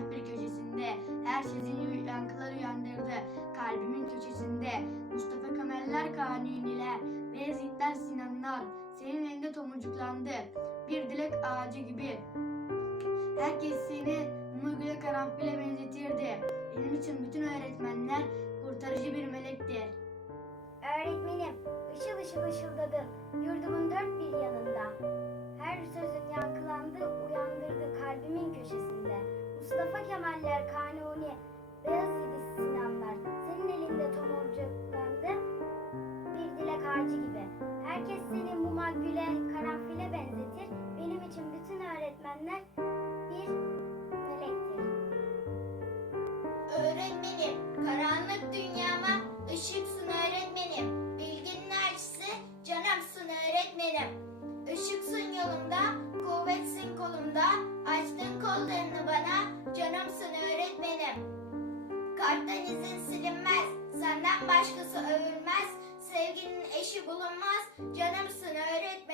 dört bir köşesinde, her sözün yankıları uyandırdı. Kalbimin köşesinde, Mustafa Kemaller Kanuniler, Beyazıtlar Sinanlar, senin elinde tomurcuklandı. Bir dilek ağacı gibi. Herkes seni Mumugül'e karanfile benzetirdi. Benim için bütün öğretmenler kurtarıcı bir melektir. Öğretmenim, ışıl ışıl ışıldadın, yurdumun dört bir yanında. Mustafa Kanuni, Beyazıt Sinanlar, senin elinde tomurcuklandı, bir dilek ağacı gibi. Herkes seni muma, güle, karanfile benzetir. Benim için bütün öğretmenler bir melektir. Öğretmenim, karanlık dünyama ışıksın öğretmenim. Bilginin elçisi, canımsın öğretmenim. Işıksın yolumda, kuvvetsin kolumda. Açtın kollarını bana, Kalpten izin silinmez, senden başkası övülmez, sevginin eşi bulunmaz, canımsın öğretmen.